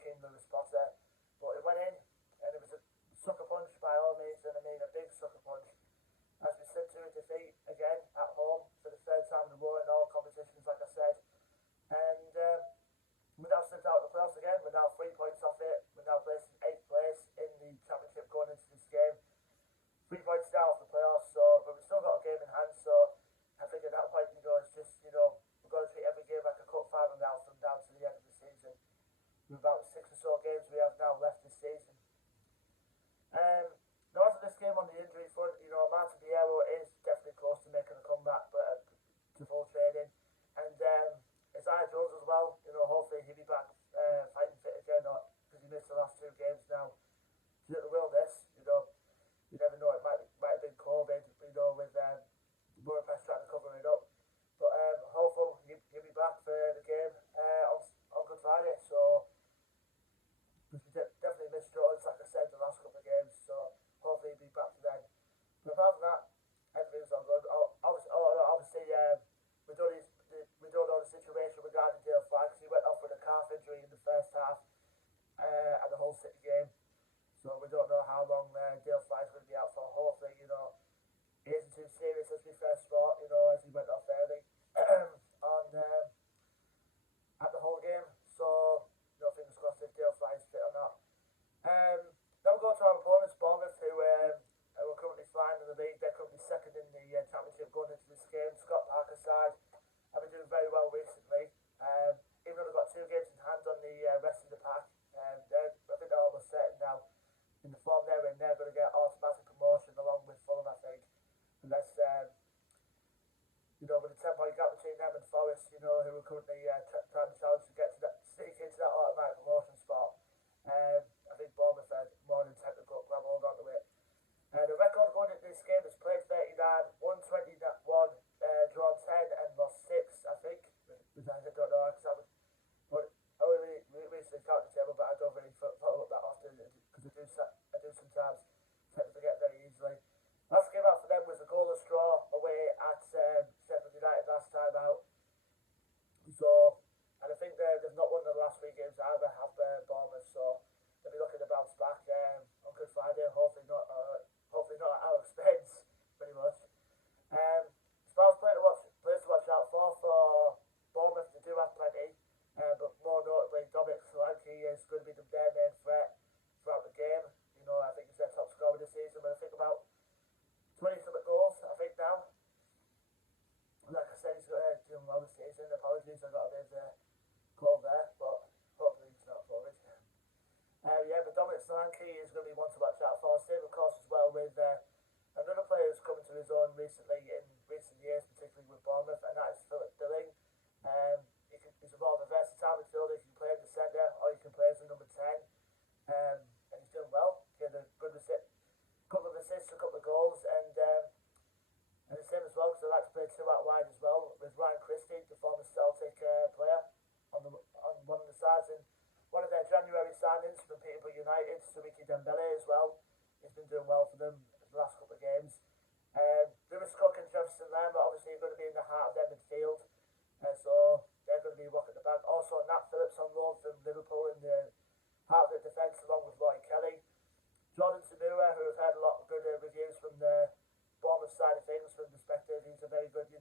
keen the response there. But it went in, and it was a sucker punch by all means, and I mean a big sucker punch. As we slip to a defeat again at home for the third time in a row in all competitions, like I said. And we're now slipped out of the playoffs again. We're now 3 points off it. We're now placed in 8th place in the championship going into this game. 3 points now off the playoffs, so but we've still got a game in hand. So I think at that point, it's just we've got to treat every game like a cup final now from down to the end of the season. With about 6 or so games we have now left this season. Now after this game on the injury front, Martin Piero is definitely close to making a comeback, but to full training. And Isaiah Jones as well, hopefully he'll be back fighting fit again, because he missed the last 2 games now. To the wilderness, you never know, it might have been COVID, with Boro Fan trying to cover it up. But hopefully he'll be back for the game on Good Friday. So we definitely missed Jones, like I said, the last couple of games. So hopefully he'll be back for then. But apart from that, everything's all good. Obviously, we don't know the situation regarding Dale Fry, because he went off with a calf injury in the first half at the Hull City game. So we don't know how long Dale Fry's going to be out for. Hopefully, he isn't too serious as we first thought, as he went off early on at the Hull game. So, fingers crossed if Dale Fry's fit or not. Then we'll go to our opponents, Bournemouth, who are currently flying in the league. They're currently second in the championship going into this game. Scott Parker's side have been doing very well recently. Even though they've got 2 games in hand on the rest of the pack, I think they're almost certain now. In the form they're in, they're going to get automatic promotion along with Fulham, I think. Unless, with a 10-point gap between them and Forest, who are currently trying to challenge to get to that, sneak into that automatic promotion spot. I think Bournemouth are more than 10 to grab hold onto it. The record going into this game is played 39, won 21, drawn 10 and lost 6, I think. I don't know, because I only recently counted the table, but I don't really follow up that often, because I do sometimes tend to forget very easily. Last game out for them was a goalless draw away at Sheffield United last time out. So, and I think they've not won the last 3 games either, have Bournemouth, so they'll be looking to bounce back on Good Friday. Hopefully not at our expense, pretty much. Spurs players to watch out for Bournemouth. They do have plenty, but more notably Dominic Solanke is going to be their main threat throughout the game. I think he's their top scorer this season. But I think about 20-something goals, I think now. Like I said, he's doing well this season. Apologies, I got a bit of a cold there, but hopefully he's not forward. But Dominic Solanke is going to be one to watch out for. Same, of course, as well with another player who's coming to his own recently in recent years, particularly with Bournemouth, and that is Philip Billing. He's a more of a versatile midfielder. You can play in the centre, or you can play as a number 10. And he's doing well. He had a good couple of assists, a couple of goals, and the same as well, because I like to play 2 out wide as well, with Ryan Christie, the former Celtic player, on one of the sides. And one of their January signings from Peterborough United, Sumiki Dembele as well. He's been doing well for them the last couple of games. Lewis Cook and Jefferson Lamb are obviously going to be in the heart of their midfield. So they're going to be rocking the back. Also, Nat Phillips on loan from Liverpool in the heart of the defence, along with Roy Kelly. Jordan Samura, who have heard a lot of good reviews from the Bournemouth side of things, from the perspective. He's a very good,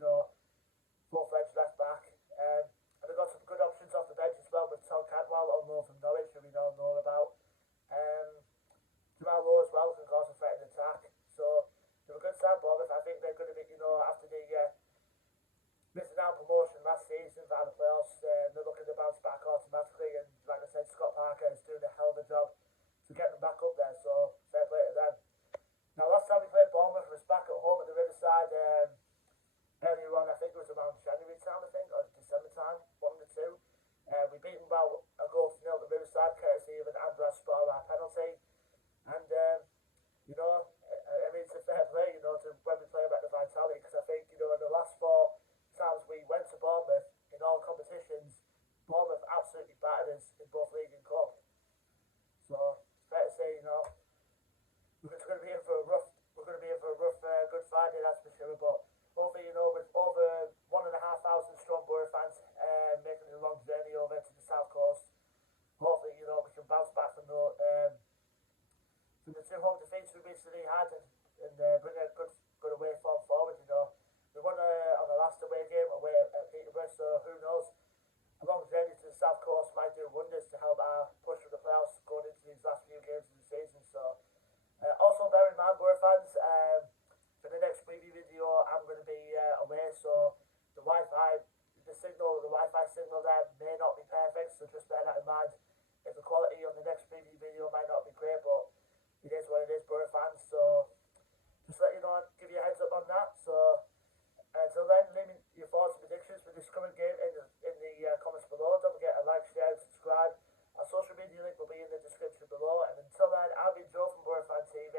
full-fledged left back. And they've got some good options off the bench as well, with Tom Cadwell on loan from Norwich, who we all know about. Jamal Lowe as well can cause a threat in attack. So they're a good side, Bournemouth. I think they're going to be, after the missing out promotion last season for the playoffs, they're looking to bounce back automatically. And like I said, Scott Parker is doing a hell of a job to get them back up there. So fair play to them. Now, last time we played Bournemouth was back at home at the Riverside earlier on. I think it was around January time, or December time, one of the two. We beat them about a goal to nil at the Riverside, courtesy of an Andras Spara penalty. And it's a fair play, to when we play about the vitality, because I think, in the last 4 times we went to Bournemouth in all competitions, Bournemouth absolutely battered us in both league and cup. So it's fair to say, we're going to be in for a rough Good Friday, that's for sure. But hopefully, with over 1,500 strong Boro fans making the long journey over to the south coast, hopefully, Wi-Fi signal there may not be perfect, so just bear that in mind. If the quality on the next preview video might not be great, but it is what it is, Boro fans, so just let you know, give you a heads up on that. So until then, leave me your thoughts and predictions for this coming game in the comments below. Don't forget to like, share, and subscribe. Our social media link will be in the description below. And until then, I've been Joe from Boro Fan TV.